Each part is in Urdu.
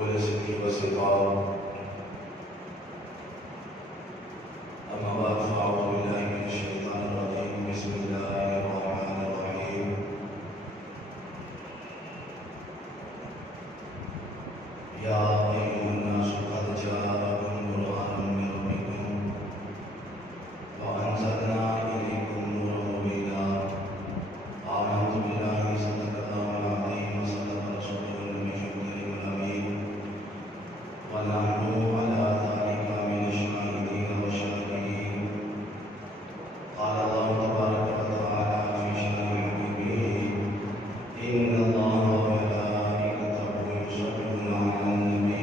ولصدق وصداق. أما بعد فأعوذ بالله من الشيطان الرجيم. بسم الله الرحمن الرحيم. يا أيها الناس قد جاءكم برهان من ربكم وأنزلنا إليكم نورا مبينا. آمنت بالله صدق الله العظيم وصدق رسوله النبي الكريم الأمين ونحن على ذلك من الشاهدين والشاكرين. قال الله تبارك وتعالى في شأن حبيبه: إن الله وملائكته يصلون على النبي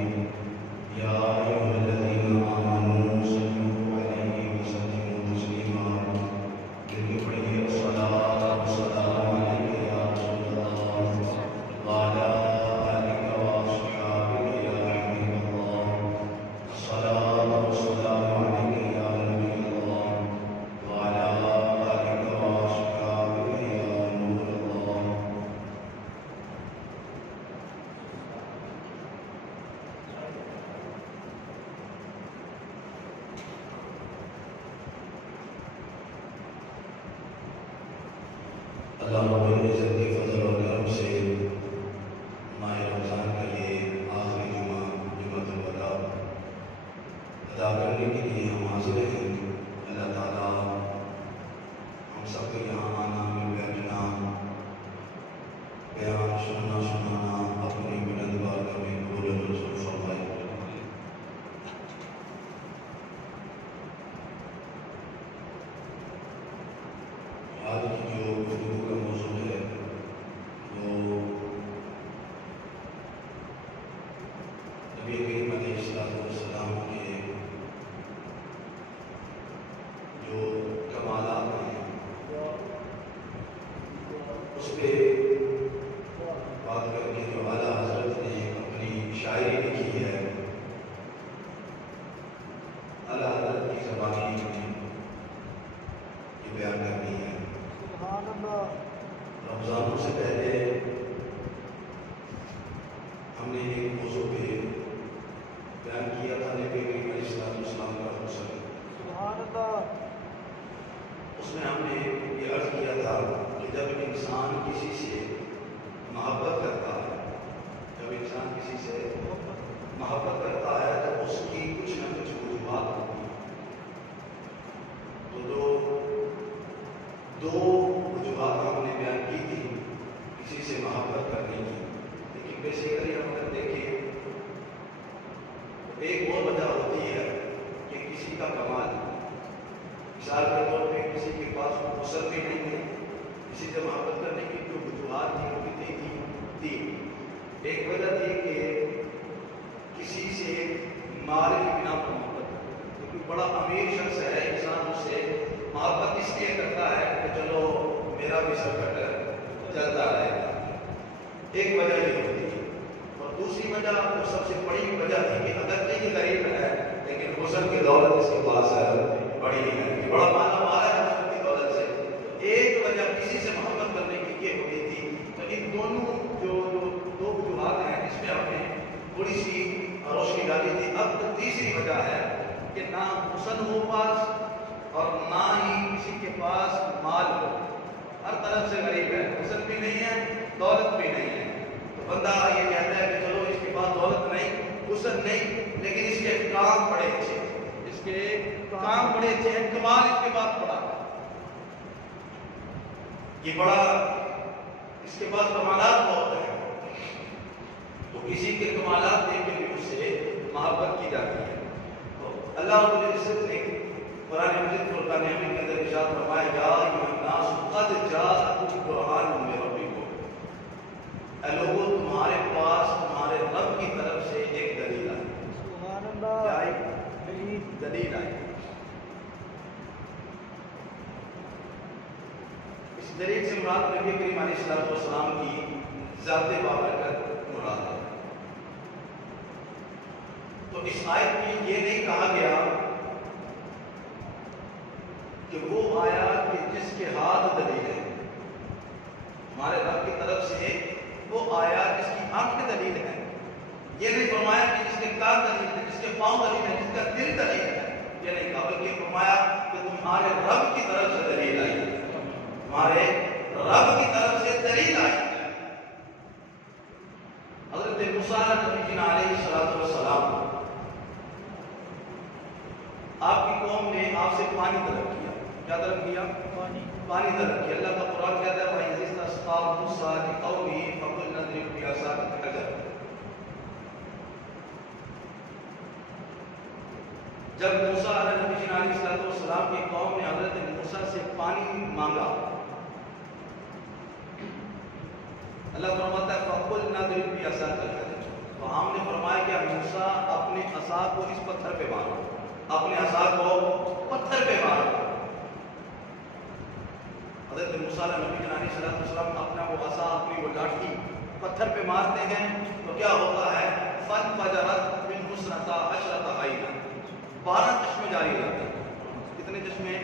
يا أيها الذين آمنوا صلوا عليه وسلموا تسليما. بالكبره الصلاة والسلام عليك يا رسول الله وعلى آلك وأصحابك يا حبيب الله. الصلاة والسلام عليك يا نبي الله وعلى آلك وأصحابك يا نور الله. اللہ رب العزت کے فضل و کرم سے ماہ رمضان کا یہ آخری جمعۃ الوداع ادا کرنے کے لیے ہم حاضر ہیں. اللہ تعالیٰ ہم سب کو یہاں آنا، میں بیٹھنا، بیان سنانا اپنی بلند بارگاہ میں قبول و منظور فرمائے. آج کی جو گفتگو کا موضوع ہے وہ نبی کریم علیہ السلام کے جو کمالات ہیں اس پہ بات کر کے جو اعلیٰ حضرت نے اپنی شاعری لکھی ہے، اعلیٰ حضرت کی زبانی میں یہ بیان کرنی ہے. رمضانوں سے پہلے ہم نے ایک موضوع پہ بیان کیا تھا، نبی کریم علیہ السلام کا حسن. اس میں ہم نے یہ عرض کیا تھا کہ جب انسان کسی سے محبت کرتا ہے، جب انسان کسی سے محبت کرتا ہے تو اس کی کچھ نہ کچھ وجوہات ہوتی ہیں. تو دو وجوہات ہم نے بیان کی تھی کسی سے محبت کرنے کی. لیکن بیسیکلی ہم اگر دیکھیں ایک اور وجہ ہوتی ہے کہ کسی کا کمال، مثال کے طور پہ کسی کے پاس حسن بھی نہیں ہے، کسی سے محبت کرنے کی جو وجوہات تھی وہ کتنی تھی. ایک وجہ تھی کہ کسی سے مال کی بنا پر محبت کرنا، کیونکہ بڑا امیر شخص ہے، انسان اس سے محبت اس لیے کرتا ہے کہ چلو میرا بھی سر کٹ چلتا رہے گا. ایک وجہ یہ ہوتی ہے. اور دوسری وجہ جو سب سے بڑی وجہ تھی کہ اگرچہ یہ غریب ہے لیکن حسن کی دولت اس کے پاس بڑی ہے، کہ بڑا مالا مالا ہے حسن کی دولت سے. ایک وجہ کسی سے محبت کرنے کی یہ ہوتی تھی. تو ان دونوں جو دو وجوہات ہیں اس میں ہم نے تھوڑی سی روشنی ڈالی تھی. اب تیسری وجہ ہے کہ نہ حسن ہو پاس اور نہ ہی کسی کے پاس مال ہو، ہر طرف سے غریب ہے، حسن بھی نہیں ہے، دولت بھی نہیں ہے. تو بندہ یہ کہتا ہے کہ چلو اس کے پاس دولت نہیں، حسن نہیں، لیکن اس کے کام بڑے اچھے ہیں، اس کے کام بڑے اچھے ہیں، کمال اس کے پاس بڑا ہے، یہ بڑا اس کے پاس کمالات بہت ہیں. تو کسی کے کمالات دیکھ کے بھی اس سے محبت کی جاتی ہے. تو اللہ رب العزت نے قرآن مجید فرقان حمید کے اندر ارشاد فرمایا: یا ایھا الناس قد جاءکم برہان من ربکم. اے لوگوں، تمہارے پاس تمہارے رب کی طرف سے ایک دلیل آئی. سبحان اللہ. کیا آئی؟ دلیل آئی. اس دلیل سے مراد نبی کریم علیہ السلام کی ذات بابرکت مراد ہے. تو اس آیت میں یہ نہیں کہا گیا کہ وہ آیات کہ جس کے ہاتھ دلیل ہے، ہمارے رب کی طرف سے وہ آیات جس کی آنکھ میں دلیل ہے، یہ نہیں فرمایا کان دلیل ہے، جس کے پاؤں دلیل ہے، جس کا دل دلیل ہے، یہ نہیں کہا بلکہ فرمایا کہ تمہارے رب کی طرف سے دلیل آئی ہے، تمہارے رب کی طرف سے دلیل آئی ہے۔ حضرت موسیٰ نبی علیہ السلام، آپ کی قوم نے آپ سے پانی طلب کیا، کیا طلب کیا؟ پانی طلب کیا۔ اللہ کا قرآن کہتا ہے وَإِذِ اسْتَسْقَىٰ مُوسَىٰ لِقَوْمِهِ فَقُلْنَا اضْرِب بِّعَصَاكَ الْحَجَرَ۔ جب موسیٰ علیہ السلام کی قوم نے حضرت موسیٰ سے پانی مانگا، اللہ فرماتا ہے فَقُلْنَا اضْرِب بِّعَصَاكَ الْحَجَرَ، تو ہم نے فرمایا کہ موسیٰ اپنے عصا کو اس پتھر پہ مارو، اپنے عصا کو پتھر پہ مارو۔ حضرت موسیٰ علیہ السلام اپنا وہ عصا، اپنی وہ لاٹھی پتھر پہ مارتے ہیں تو کیا ہوتا ہے؟ فَانْفَجَرَتْ مِنْهُ اثْنَتَا عَشْرَةَ عَيْنًا، 12 چشمے جاری ہو جاتے ہیں۔ کتنے چشمے؟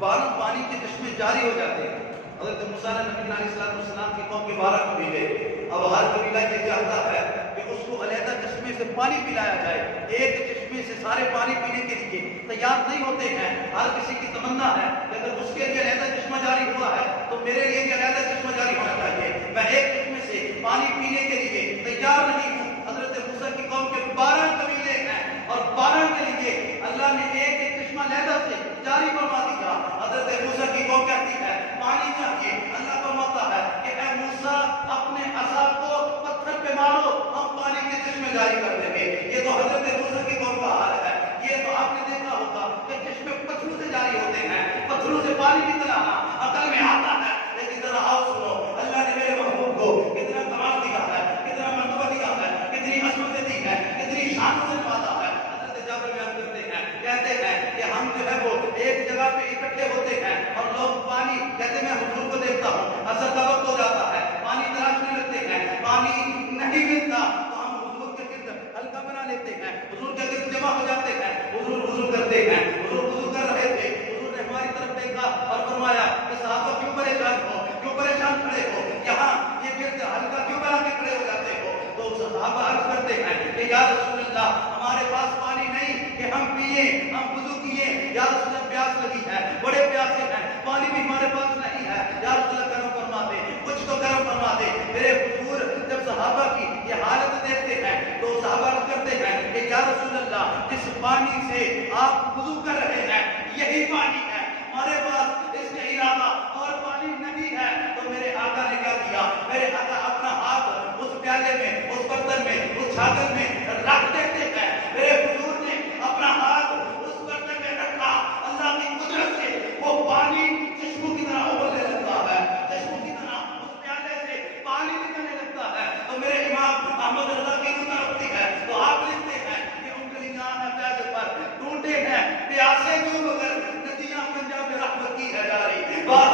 12 پانی کے چشمے جاری ہو جاتے ہیں۔ حضرت موسیٰ علیہ السلام کی قوم کے 12 قبیلے، اب ہر قبیلہ یہ چاہتا ہے کہ اس کو علیحدہ چشمے سے پانی پلایا جائے، ایک چشمے سے سارے پانی پینے کے لیے تیار نہیں ہوتے ہیں۔ ہر کسی کی تمنا ہے کہ اگر اس کے لیے علیحدہ چشمہ جاری ہوا ہے تو میرے لیے بھی علیحدہ چشمہ جاری ہونا چاہیے، میں ایک چشمے سے پانی پینے کے لیے تیار نہیں ہوں۔ حضرت موسیٰ کی قوم کے 12 قبیلے ہیں اور 12 کے لیے اللہ نے ایک ایک چشمہ علیحدہ سے جاری فرما دیا۔ حضرت موسیٰ کی قوم کہتی ہے پانی چاہیے، اللہ فرماتا ہے کہ اے موسیٰ اپنے عصا کو پتھر پہ مارو، ہم پانی کے چشمے جاری کر دیں گے۔ یہ تو حضرت موسیٰ کی قوم کا حال ہے۔ یہ تو آپ نے دیکھا ہوگا کہ چشمے پتھروں سے جاری ہوتے ہیں، پتھروں سے پانی نکلانا عقل میں آتا ہے، لیکن ذرا آؤ سنو، اللہ نے میرے محبوب کو کتنا کمال دیا ہے، کتنا مرتبہ دیا ہے، کتنی عظمت دی ہے، کتنی شان سے نوازا ہے۔ حضرت جابر بیان کرتے ہیں، کہتے ہیں کہ ہم جو ہے وہ ایک جگہ پہ اکٹھے ہوتے ہیں اور لوگ پانی، کہتے میں حضور کو دیکھتا ہوں، عصر کا وقت ہو جاتا ہے، پانی تلاشنے لگتے ہیں، پانی نہیں ملتا تو ہم حضور کے گرد حلقہ بنا لیتے ہیں، حضور کے گرد جمع ہو جاتے ہیں، حضور وضو کرتے ہیں، حضور وضو کر رہے تھے، حضور نے ہماری طرف دیکھا اور فرمایا کہ صحابہ کیوں پریشان ہو، کیوں پریشان کھڑے ہو، یہاں یہ گرد حلقہ کیوں بنا کے کھڑے ہو جاتے ہو؟ تو صحابہ عرض کرتے ہیں کہ یا رسول اللہ ہمارے پاس پانی نہیں کہ ہم پیئیں، ہم وضو کیے، یا رسول اللہ پیاس لگی ہے، بڑے پیاسے ہیں، پانی بھی ہمارے پاس نہیں ہے، یا رسول اللہ کرم فرما دے، کچھ تو کرم فرما دے۔ میرے حضور جب صحابہ کی یہ حالت دیکھتے ہیں تو صحابہ عرض کرتے ہیں کہ یا رسول اللہ جس پانی سے آپ وضو کر رہے ہیں یہی پانی ہے، ہمارے پاس اس کے علاوہ اور پانی نہیں ہے۔ تو میرے آقا نے کیا کیا؟ میرے آقا اپنا ہاتھ اس پیالے میں، اس برتن میں، اس چھاگل میں رکھ دیتے ہیں، میرے حضور نے اپنا ہاتھ اس برتن میں رکھا، اللہ کی قدرت سے وہ پانی چشموں کی طرح ابلنے لگتا ہے، چشموں کی طرح اس پیالے سے پانی نکلنے لگتا ہے۔ تو میرے امام احمد رضا کی طرف ہوتی ہے تو آپ لکھتے ہیں کہ انگلیاں فیض پر ٹوٹے ہیں پیاسے کیوں مگر ندیاں پنجاب رحمت کی ہے جاری۔ واہ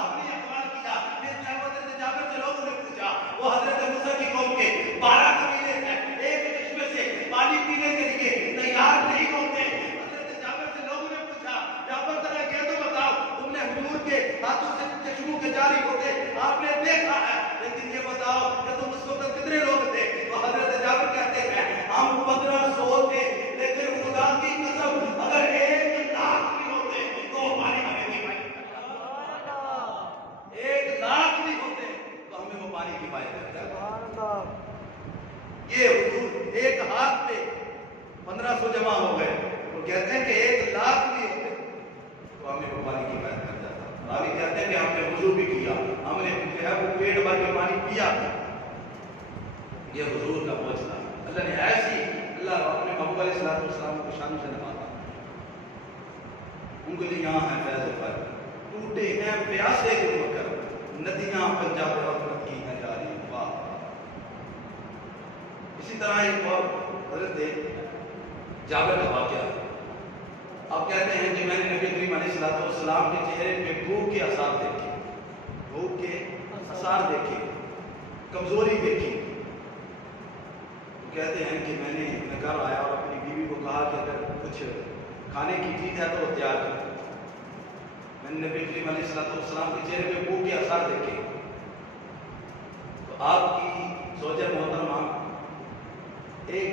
آپ نے اقبال کیا۔ پھر حضرت جابر سے لوگوں نے پوچھا، وہ حضرت موسیٰ کی قوم کے 12 قبیلے ہیں، ایک چشمے سے پانی پینے کے لیے تیار نہیں ہوتے۔ حضرت جابر سے لوگوں نے پوچھا جابر ذرا یہ تو بتاؤ تم نے حضور کے ہاتھوں سے چشموں کے جاری ہوتے آپ نے دیکھا ہے، لیکن یہ بتاؤ کہ تم اس وقت کتنے لوگ تھے؟ تو حضرت جابر کہتے ہیں ہم 1500 تھے، لیکن خدا کی قسم اگر 1 لاکھ بھی ہوتے تو وہ پانی ہمیں نہیں پائے، 1 لاکھ بھی ہوتے تو ہمیں وہ پانی کی پائے گا۔ یہ حضور ایک ہاتھ پہ 1500 جمع ہو گئے، وہ کہتے ہیں کہ 1 لاکھ بھی ہوتے تو ہمیں وہ پانی کی پائے کر جاتا۔ راوی کہتے ہیں کہ ہم نے وضو بھی کیا، ہم نے جو ہے وہ پیٹ بھر کے پانی پیا۔ یہ حضور کا معجزہ، اللہ نے ایسی، اللہ اپنے محبوب علیہ السلام کو شان سے نوازا۔ انگلیاں ہیں فیض پر ٹوٹے ہیں پیاسے کے مگر ندیاں پنجاب رحمت کی ہیں جاری۔ واہ۔ اسی طرح ایک اور حضرت جابر کا واقعہ ہے۔ آپ کہتے ہیں کہ میں نے نبی کریم علیہ السلام کے چہرے پہ بھوک کے آثار دیکھے، بھوک کے آثار دیکھے، کمزوری دیکھی۔ کہتے ہیں کہ میں نے گھر آیا اور اپنی بیوی کو کہا کہ اگر کچھ کھانے کی چیز ہے تو وہ تیار کر۔ میں نے نبی کریم علیہ السلام کے چہرے پہ بھوک کے آثار دیکھے تو آپ کی زوجہ محترمہ ایک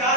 4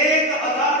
1000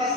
9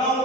9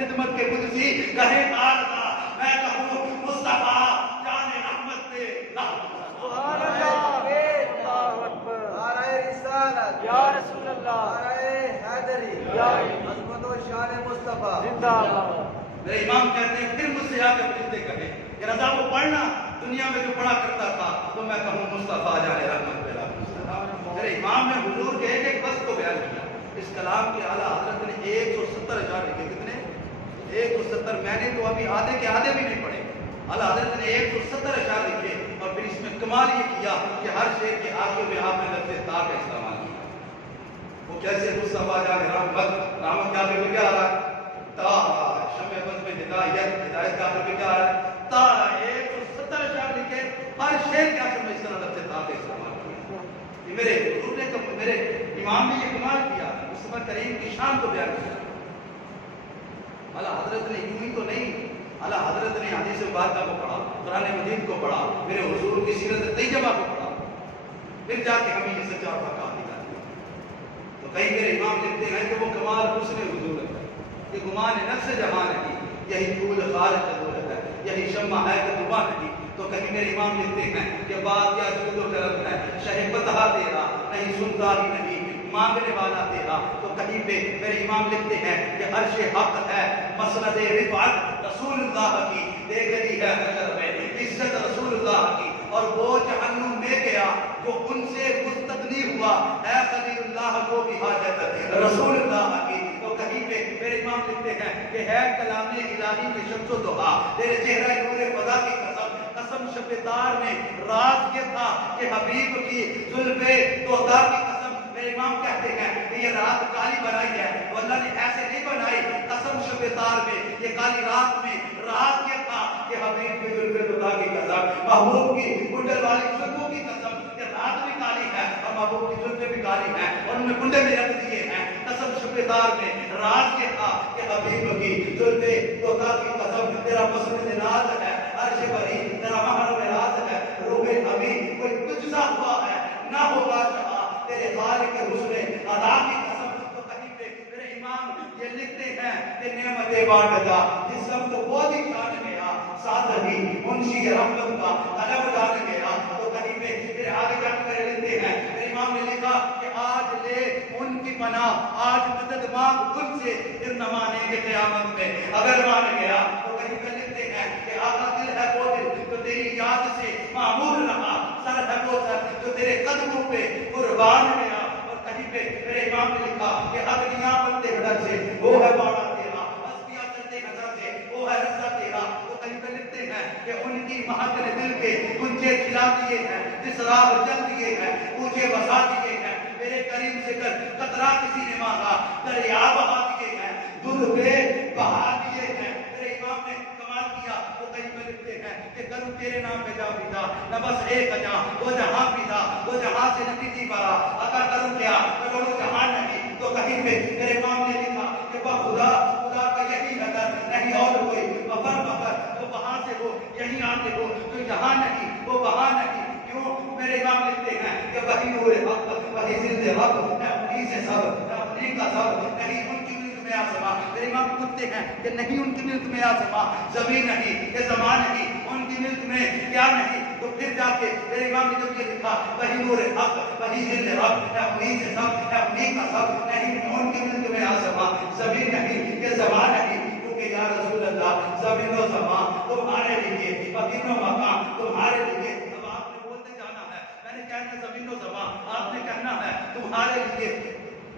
خدمت کے قدسی کہے تارتا میں کہوں مصطفیٰ جان رحمت پہ سبحان اللہ اللہ اکبر نعرہ رسالت یا رسول اللہ نعرہ حیدری یا عظمت و شان مصطفیٰ زندہ باد میرے امام کہتے ہیں پھر مجھ سے آ کے فرشتے کہے کہ رضا وہ پڑھنا دنیا میں جو پڑھا کرتا تھا تو میں کہوں مصطفیٰ جان رحمت پہ میرے امام نے حضور کے ایک ایک بس کو بیان کیا اس کلام کے اعلیٰ حضرت نے 170,000 لکھے کتنے 170 میں نے تو ابھی آدھے کے آدھے بھی نہیں پڑھے اعلیٰ حضرت نے 170,000 لکھے اور پھر اس میں کمال یہ کیا کہ ہر شعر کے آخر میں آپ نے لفظ تا کا استعمال کیا وہ کیسے مصطفیٰ جان رحمت رحمت کے آخر میں کیا آ رہا ہے تا شمع بز میں ہدایت ہدایت کے آخر میں کیا آ رہا ہے تا 170,000 لکھے ہر شعر کے آخر میں اس طرح لفظ تا کا استعمال کیا یہ میرے حضور نے میرے امام نے یہ کمال کیا مصطفیٰ کریم کی شان کو بیان کیا اعلیٰ حضرت نے یوں ہی تو نہیں اعلیٰ حضرت نے حدیث مبارکہ کو پڑھا قرآن مجید کو پڑھا میرے حضور کی سیرت طیبہ کو پڑھا پھر جا کے ہمیں یہ سچا پکا دیا تو کئی میرے امام لکھتے ہیں کہ وہ کمال حسن حضور ہے یہ گمان نفس جہاں نہیں یہی طول خالق ضرورت ہے یہی شمع ہے کہ دبا نہیں تو کہیں میرے امام لکھتے ہیں کہ بات کیا جود و کرم ہے شہ بتہا تیرا نہیں سنتا ہی نہیں مانگنے والا تیرا تو کہیں پہ میرے امام لکھتے ہیں کہ عرش حق ہے مسند رفعت رسول اللہ کی دیکھ رہی ہے حشر میں عزت رسول اللہ کی اور وہ جہنم میں گیا جو ان سے مستغنی ہوا اے خلیل اللہ کو بھی حاجت رسول اللہ کی تو کہیں پہ میرے امام لکھتے ہیں کہ ہے کلام الہی کی شمس و ضحا تیرے چہرہ نور خدا کی قسم شب دار میں راز یہ تھا کہ حبیب کی زلف تودا کی قسم میرے امام کہتے ہیں کہ یہ رات کالی بنائی ہے تو اللہ نے ایسے نہیں بنائی قسم شب دار میں یہ کالی رات میں راز یہ تھا کہ حبیب کی زلف تودا کی قسم محبوب کی کنڈل والی زلفوں کی قسم کہ رات بھی کالی ہے اور محبوب کی زلفیں بھی کالی ہیں اور ان میں کنڈے بھی رکھ دیے ہیں قسم شب دار میں راز یہ تھا کہ حبیب کی زلف تودا کی قسم تیرا مسند ناز ہے عرش بری تیرا محرم راز ہے روح ابھی کوئی تجھ سا ہوا ہے نہ ہوگا شہا تیرے خالق کے حسن ادا کی قسم تو کہیں پہ میرے امام یہ لکھتے ہیں کہ نعمت بانٹتا جس سمت وہ بھی جان گیا ساتھ ہی منشی رحمت کا قلم ڈال گیا تو کہیں پہ میرے آگے جا کر لکھتے ہیں میرے امام نے لکھا کہ آج لے ان کی پناہ آج مدد مانگ ان سے پھر نہ مانیں گے قیامت میں اگر مان گیا تو کہیں پہ لکھتے ہیں کہ آقا دل ہے وہ دل جو تیری یاد سے معمول رہا سر ہے وہ سر جو تیرے قدموں پہ قربان گیا اور کہیں پہ میرے امام نے لکھا کہ اگنیاں بنتے ہڈر سے وہ ہے باڑا تیرا ہستیاں چلتے نظر سے وہ ہے رسہ تیرا تو کہیں پہ لکھتے ہیں کہ ان کی محقل دل کے کنچے کھلا دیے ہیں جس راہ چل دیے ہیں پوچھے بسا دیے ہیں میرے کریم سے کر قطرہ کسی نے مانگا دریا بہا دیے ہیں دودھ پہ بہا دیے ہیں میرے امام نے کمال کیا تو کہیں پہ لکھتے ہیں کہ کروں تیرے نام پہ جا پیتا نہ بس ایک جہاں وہ جہاں پیتا وہ جہاں سے نتیجی پارا اگر کروں کیا کروڑوں جہاں نہیں تو کہیں پہ میرے امام نے لکھا کہ خدا خدا کا یہی نظر نہیں اور کوئی بفر بفر تو وہاں سے ہو یہیں آتے ہو تو یہاں نہیں وہ وہاں نہیں کیوں میرے امام لکھتے ہیں کہ وہی نور حق وہی زند حق میں اپنی سے سب میں اپنی کا سب نہیں ان کی ملک میں آسمان میرے امام پوچھتے ہیں کہ نہیں ان کی ملک میں آسمان زمین نہیں یہ زمان نہیں ان کی ملک میں کیا نہیں تو پھر جا کے میرے امام نے جب یہ لکھا وہی نور حق وہی زند حق میں اپنی سے سب میں اپنی کا سب نہیں ان کی ملک میں آسمان زمین نہیں یہ زمان نہیں کیونکہ یا رسول اللہ زمین و زمان تمہارے لیے مکین و مقام تمہارے لیے اب آپ نے بولتے جانا ہے میں نے کہنا زمین و زمان آپ نے کہنا ہے تمہارے لیے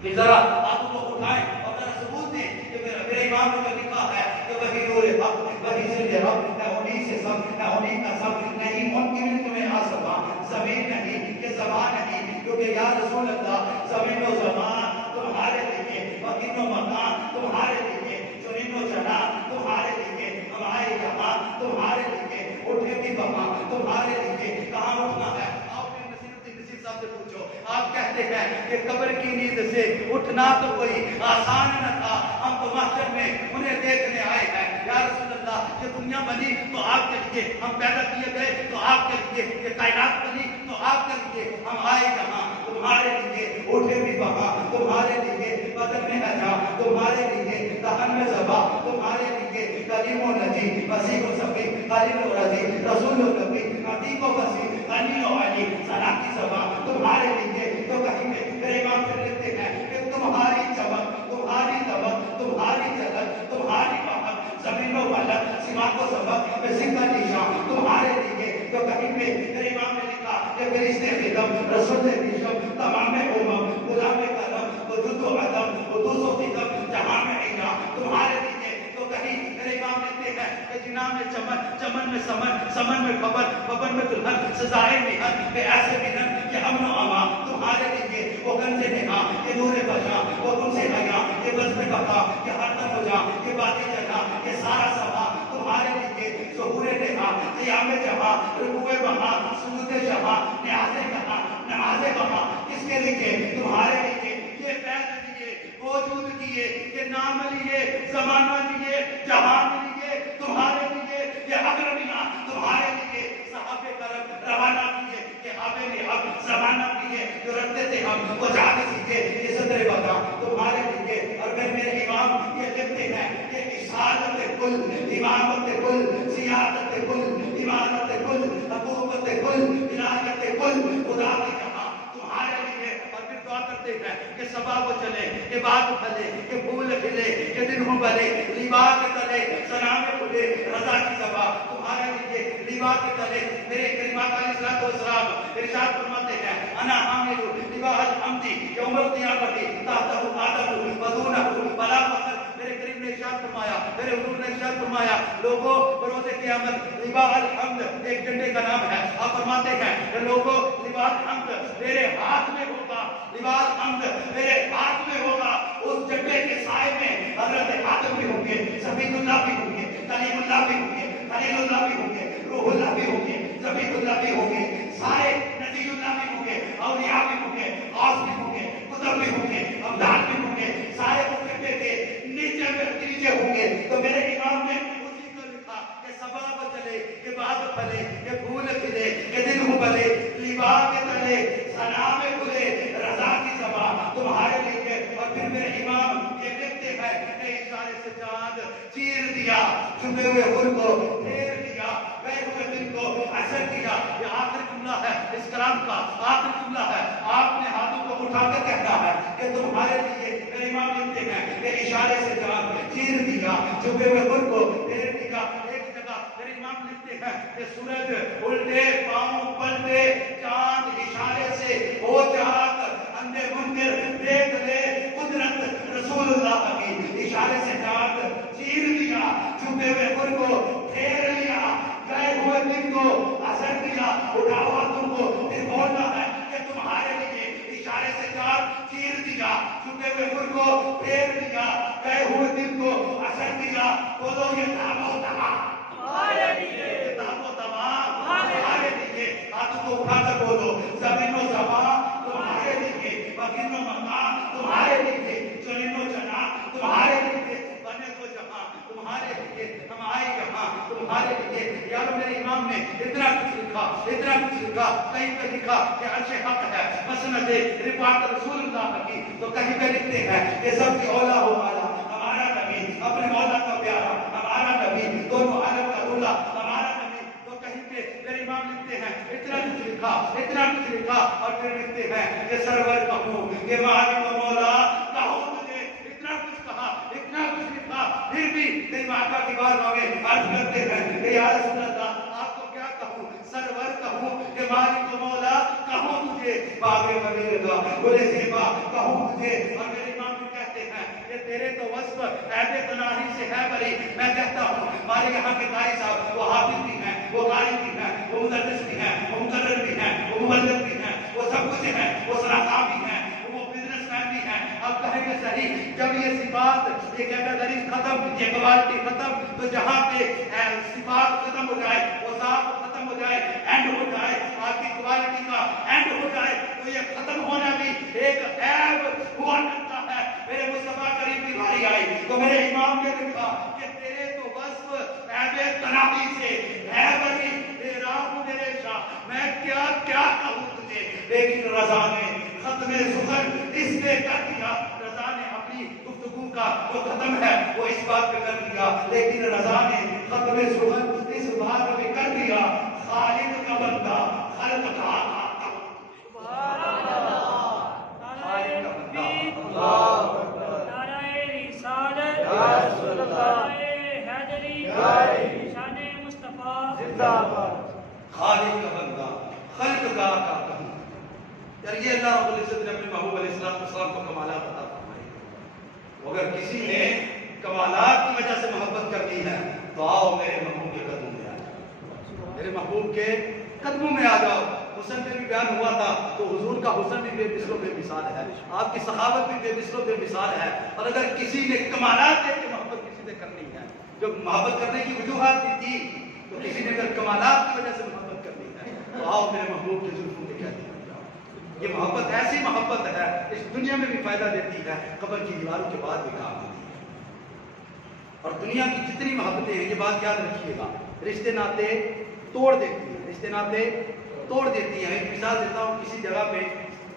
کہ ذرا آپ کو اٹھائیں اور ذرا ثبوت دیں کہ میرے امام نے جو لکھا ہے کہ وہی نور حق وہی زند حق میں انہی سے سب میں انہی کا سب نہیں ان کی ملک میں آسمان زمین نہیں یہ زمان نہیں کیونکہ یا رسول اللہ زمین و زمان تمہارے لیے مکین و مکان تمہارے لیے چنین و چنا تمہارے لیے ہمارے یہاں تمہارے لیے اٹھے بھی وہاں تمہارے لیے کہاں اٹھنا ہے صاحب سے پوچھو آپ کہتے ہیں کہ قبر کی نیند سے اٹھنا تو کوئی آسان نہ تھا ہم تو محشر میں انہیں دیکھنے آئے ہیں یا رسول اللہ یہ دنیا بنی تو آپ کے لیے ہم پیدا کیے گئے تو آپ کے لیے یہ کائنات بنی تو آپ کے لیے ہم آئے یہاں تمہارے لیے اٹھے بھی وہاں تمہارے لیے بدن میں اجا تمہارے لیے دہن میں زبا تمہارے کلیم و نجی مسیح و صفی خلیل و رضی رسول و نبی عتیق و وسیع غنی و علی ثنا کی زبان تمہارے لیے تو کہیں پہ میرے امام پھر لکھتے ہیں کہ تمہاری چمک تمہاری دمک تمہاری جلک تمہاری مہک زمین و ملک سما کو سبق مسیح کا نشان تمہارے لیے تو کہیں پہ میرے امام نے لکھا کہ فرشتے خدم رسول نشم تمام امم غلام قلم وجود و عدم قدوس و خدم جہاں میں عینا تمہارے لیے تو کہیں میرے امام لکھتے ہیں کہ جناح میں چمن چمن میں سمن سمن میں خبر خبر میں دلہن سزائے مہن بے ایسے مہن یہ امن و امان تمہارے لیے وہ گنج نہا یہ نور بشا وہ تم سے حیا یہ بزم بقا یہ ہر طرف ہو جا یہ باقی جگہ یہ سارا سبا تمہارے لیے ظہور نہا قیام جہاں رکوع وہاں سجود شہاں نیاز کہاں نماز وہاں کس کے لیے تمہارے لیے یہ فیض لیے وجود کیے یہ نام لیے زمانہ لیے جہان لیے تمہارے لیے یہ اکرمیاں تمہارے لیے صحابہ کرم روانہ کیے کہ آبے نے اب زمانہ کیے جو رکھتے تھے ہم وہ جاتے سیکھے یہ صدر بتا تمہارے لیے اور پھر میرے امام یہ لکھتے ہیں کہ اشارت کل امامت کل سیادت کل امامت کل حکومت کل ولایت کل خدا کی جہاں تمہارے لیے اور پھر دعا کرتے ہیں کہ صبا وہ چلے کہ بات پھلے کہ پھول کھلے کہ دن ہوں بھلے لیبا کے تلے سلام کھلے رضا کی صبا تمہارے لیے لیبا کے تلے میرے کریمات علیہ السلام ارشاد فرماتے ہیں انا حامل لیبا الحمدی یوم القیامت تحتہ آدم ودونہ بلا فخر میرے کریم نے ارشاد فرمایا میرے حضور نے ارشاد فرمایا لوگوں بروز قیامت لیبا الحمد ایک جھنڈے کا نام ہے آپ فرماتے ہیں کہ لوگوں لیبا الحمد میرے ہاتھ میں ہوگا لیبا الحمد میرے ہاتھ میں ہوگا اس جھنڈے کے سائے میں حضرت آدم بھی ہوں گے سبیل اللہ بھی ہوں گے کلیم اللہ بھی ہوں گے خلیل اللہ بھی ہوں گے روح اللہ بھی ہوں گے زبید اللہ بھی ہوں گے سارے نبی اللہ بھی ہوں گے اولیاء بھی ہوں گے غوث بھی ہوں گے قطب بھی ہوں گے ابدال بھی ہوں گے سارے اس جھنڈے کے نیچے ہوں گے تو میرے امام نے اسی کو لکھا کہ صبا کو چلے کہ بات پھلے کہ پھول کھلے کہ دن ہو بھلے لیبا کے تلے ثنا میں کھلے رضا کی صبا تمہارے لیے اور پھر میرے امام یہ لکھتے ہیں کہ اشارے سے چاند چیر دیا چھپے ہوئے خود کو پھیر دیا گئے ہوئے دن کو اثر کیا یہ آخری جملہ ہے اس کلام کا آخری جملہ ہے آپ نے ہاتھوں کو اٹھا کر کہنا ہے کہ تمہارے لیے میرے امام لکھتے ہیں کہ اشارے سے چاند چیر دیا چھپے ہوئے خود کو پھیر دیا ایک جگہ میرے امام لکھتے ہیں کہ سورج الٹے پاؤں پلٹے چاند اشارے سے ہو چاہت اندھے منکر دیکھ لے قدرت رسول اللہ کی اشارے سے چاند چیر دیا چھپے ہوئے خود کو پھیر لیا گئے ہوئے دن کو اثر دیا اٹھاؤ ہاتھوں کو پھر بولنا ہے کہ تمہارے لیے اشارے سے چاند چیر دیا چھپے ہوئے خود کو پھیر دیا گئے ہوئے دن کو اثر دیا بولو یہ تاب و تمام ہمارے لیے تاب و تمام ہمارے لیے ہاتھوں کو اٹھا کر بولو زمین و زمان تمہارے لیے وقین و مکان تمہارے لیے چلین و جنا تمہارے لیے بنے تو جہاں تمہارے لیے ہم آئے یہاں تمہارے لیے یار میرے امام نے اتنا کچھ لکھا کہیں پہ لکھا کہ عرش حق ہے مسند رفاعت رسول اللہ کی تو کہیں پہ لکھتے ہیں کہ سب کی اولا ہو والا ہمارا نبی اپنے مولا کا پیارا ہمارا نبی دونوں عالم کا اولا ہمارا نبی تو کہیں پہ میرے امام لکھتے ہیں اتنا کچھ لکھا اور پھر لکھتے ہیں کہ سرور کہوں کہ مالک و مولا کہوں تجھے اتنا کچھ کہا اتنا کچھ لکھا پھر بھی میری ماتا کی بارگاہ میں عرض کرتے ہیں کہ یا رسول اللہ آپ کو کیا کہوں سرور کہوں کہ مالک و مولا کہوں تجھے باغ مدینہ کا گلِ زیبا کہوں تجھے اور میرے امام بھی کہتے ہیں کہ تیرے تو وصف عیب تناہی سے ہے بری میں کہتا ہوں ہمارے یہاں کے قاری صاحب وہ حافظ بھی ہیں وہ قاری بھی ہیں وہ مدرس بھی ہیں وہ مقرر بھی ہیں وہ مبلغ بھی ہیں وہ سب کچھ ہیں وہ صلاح بھی ہیں وہ بزنس مین بھی ہیں اب کہیں گے صحیح جب یہ صفات یہ کیٹیگریز ختم یہ کوالٹی ختم تو جہاں پہ صفات ختم ہو جائے وہ ذات ختم ہو جائے اینڈ ہو جائے آپ کی کوالٹی کا اینڈ ہو جائے تو یہ ختم ہونا بھی ایک عیب ہوا کرتا ہے میرے مصطفیٰ کریم کی باری آئی تو میرے امام نے لکھا کہ تیرے تو وصف عیب تناہی سے ہے بری اے رام میرے شاہ میں کیا کہوں تجھے لیکن رضا نے ختم سخن اس نے کر دیا رضا نے اپنی گفتگو کا جو ختم ہے وہ اس بات پہ کر دیا، لیکن رضا نے ختم سنت اس بات پہ کر دیا، خالق کا بندہ خلق کا آقا۔ سبحان اللہ، خالق کا بندہ، اللہ اکبر، نعرہ رسالت، یا رسول اللہ، نعرہ حیدری، حیدری، شان مصطفیٰ، زندہ باد، خالق کا بندہ خلق کا آقا کہوں۔ یار یہ اللہ رب العزت نے اپنے محبوب علیہ السلام کو کمالات عطا فرمائے۔ اگر کسی نے کمالات کی وجہ سے محبت کر دی ہے تو آؤ میرے محبوب کے قدموں میں آ جاؤ، میرے محبوب کے قدموں میں آ جاؤ۔ حسن میں بھی بیان ہوا تھا تو حضور کا حسن بھی بے مثل و بے مثال ہے، آپ کی سخاوت بھی بے مثل و بے مثال ہے۔ اور اگر کسی نے کمالات دیکھ کے محبت کسی سے کرنی ہے، جو محبت کرنے کی وجوہات بھی تھی، تو کسی نے اگر کمالات کی وجہ سے محبت کرنی ہے تو آؤ میرے محبوب کے زلفوں کے قیدی بن جاؤ۔ یہ محبت ایسی محبت ہے، اس دنیا میں بھی فائدہ دیتی ہے، قبر کی دیواروں کے بعد بھی کام آتی ہے۔ اور دنیا کی جتنی محبتیں ہیں، یہ بات یاد رکھیے گا، رشتے ناتے توڑ دیتی ہیں، رشتے ناتے توڑ دیتی ہیں۔ ایک مثال دیتا ہوں، کسی جگہ پہ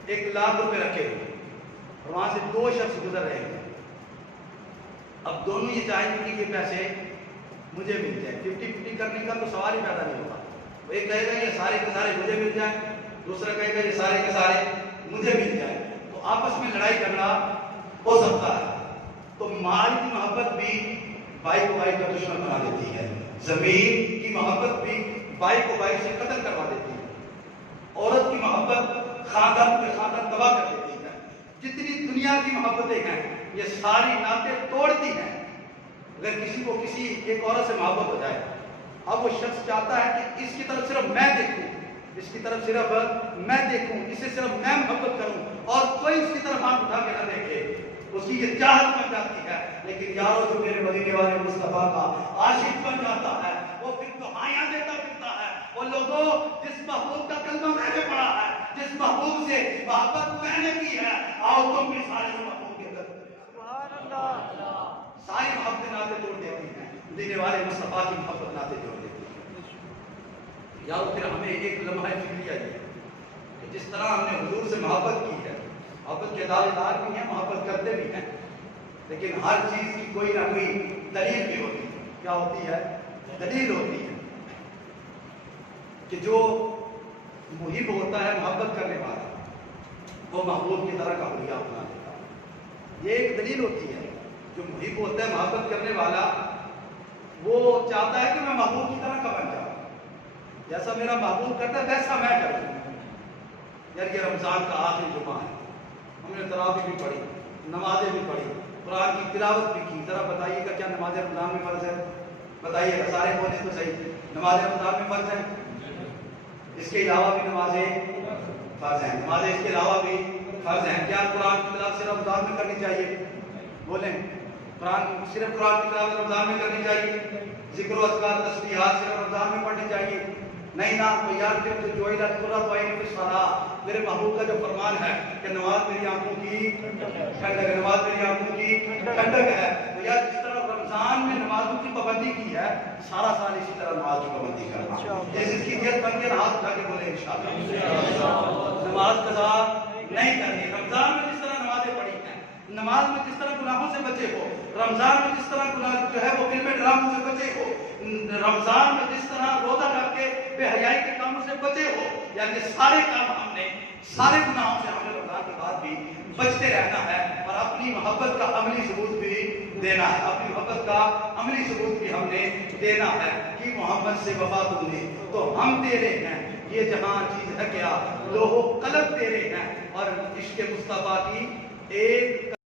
1,00,000 روپے رکھے ہوئے اور وہاں سے 2 شخص گزر رہے ہیں۔ اب دونوں یہ چاہیں گے کہ یہ پیسے مجھے مل جائیں، 50-50 کرنے کا تو سوال ہی پیدا نہیں ہوگا۔ وہ ایک کہے گا یہ سارے کے سارے مجھے مل جائیں، دوسرا کہے گا یہ سارے کے سارے مجھے مل جائیں، تو آپس میں لڑائی جھگڑا ہو سکتا ہے۔ تو مال کی محبت بھی بھائی کو بھائی کا دشمن بنا دیتی ہے، زمین کی محبت بھی بھائی کو بھائی سے قتل کروا دیتی ہے، عورت کی محبت خاندان کے خاندان تباہ کر دیتی ہے۔ جتنی دنیا کی محبتیں ہیں یہ ساری ناطے توڑتی ہیں۔ اگر کسی کو کسی ایک عورت سے محبت ہو جائے، اب وہ شخص چاہتا ہے کہ اس کی طرف صرف میں دیکھوں، اس کی طرف صرف میں دیکھوں، اسے صرف میں محبت کروں اور کوئی اس کی طرف ہاتھ اٹھا کے نہ دیکھے، اس کی یہ چاہت بن جاتی ہے۔ لیکن یارو جو میرے مدینے والے مصطفیٰ کا عاشق بن جاتا ہے وہ پھر دعائیاں دیتا پھرتا ہے، وہ لوگوں جس محبوب کا کلمہ میں نے پڑھا ہے، جس محبوب سے محبت میں نے کی ہے، آؤ تم بھی سارے محبوب کے قدم میں آ جاؤ۔ سبحان اللہ، ساری محبتیں ناطے توڑ دیتی ہیں، مدینے والے مصطفیٰ کی محبت ناطے توڑ دیتی ہے۔ یارو پھر ہمیں ایک لمحہ فکریہ یہ کہ جس طرح ہم نے حضور سے محبت کی ہے، محبت کے دعوے دار بھی ہیں، محبت کرتے بھی ہیں، لیکن ہر چیز کی کوئی نہ کوئی دلیل بھی ہوتی ہے۔ کیا ہوتی ہے؟ دلیل ہوتی ہے کہ جو محب ہوتا ہے، محبت کرنے والا، وہ محبوب کی طرح کا حلیہ اپنا لیتا ہے۔ یہ ایک دلیل ہوتی ہے۔ جو محب ہوتا ہے، محبت کرنے والا، وہ چاہتا ہے کہ میں محبوب کی طرح کا بن جاؤں، جیسا میرا محبوب کرتا ہے ویسا میں کروں۔ یار یہ رمضان کا آخری جمعہ ہے، ہم نے تراویح بھی پڑھی، نمازیں بھی پڑھی، قرآن کی تلاوت بھی کی۔ ذرا بتائیے گا کیا نماز رمضان میں فرض ہے؟ بتائیے گا، سارے بولے تو صحیح، نماز رمضان میں فرض ہے؟ اس کے علاوہ بھی نمازیں فرض ہیں، نمازیں اس کے علاوہ بھی فرض ہیں۔ کیا قرآن کی تلاوت صرف رمضان میں کرنی چاہیے؟ بولیں، صرف قرآن کی تلاوت رمضان میں کرنی چاہیے؟ ذکر و اذکار تسبیحات صرف رمضان میں پڑھنی چاہیے؟ نہیں نا، تو یار پھر تو جو علاج قرۃ عین فی الصلاۃ، میرے محبوب کا جو فرمان ہے کہ نماز میری آنکھوں کی ٹھنڈک ہے، نماز میری آنکھوں کی ٹھنڈک ہے، تو یار جس طرح رمضان میں نمازوں کی پابندی کی ہے، سارا سال اسی طرح نماز کی پابندی کرنا۔ جس کی نیت بن کے ہاتھ اٹھا کے بولے انشاءاللہ نماز قضا نہیں کرنی۔ رمضان میں جس طرح نمازیں پڑھی ہیں، نماز میں جس طرح گناہوں سے بچے ہو، رمضان میں جس طرح گناہ جو ہے وہ فلمیں ڈراموں سے بچے ہو، رمضان میں جس طرح روزہ رکھ کے بے حیائی کے کاموں سے بچے ہو، یعنی سارے کام ہم نے، سارے گناہوں سے ہم نے رمضان کے بعد بھی بچتے رہنا ہے، اور اپنی محبت کا عملی ثبوت بھی دینا ہے، اپنی محبت کا عملی ثبوت بھی ہم نے دینا ہے کہ محمد سے وفا تم نے تو ہم تیرے ہیں، یہ جہاں چیز ہے کیا لوہو قلب تیرے ہیں، اور عشق مصطفیٰ کی ایک